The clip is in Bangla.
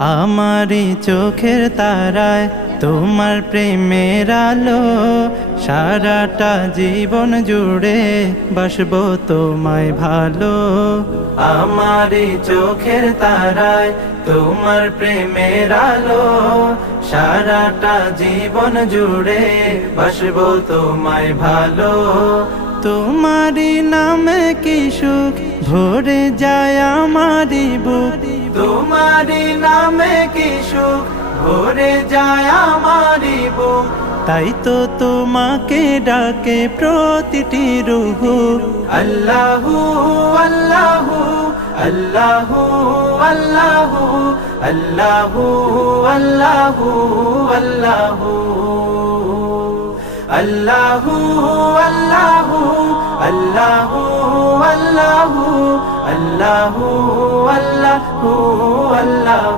আমারি চোখের তারায় তোমার প্রেমের আলো, সারাটা জীবন জুড়ে বাসবো তোমায় ভালো। আমারি চোখের তারায় তোমার প্রেমের আলো, সারাটা জীবন জুড়ে বাসবো তোমায় ভালো। তোমারি নামে কি সুখ ভরে যায় আমারি বুক, তোমারি নামে কি সুখ ভরে যায় আমারি বুক। তাই তো তোমাকে ডাকে প্রতিটি রূহ। আল্লাহু আল্লাহু আল্লাহু আল্লাহু আল্লাহু আল্লাহু আল্লাহু আল্লাহু আল্লাহু আল্লাহু আল্লাহু আল্লাহু আল্লাহু আল্লাহু।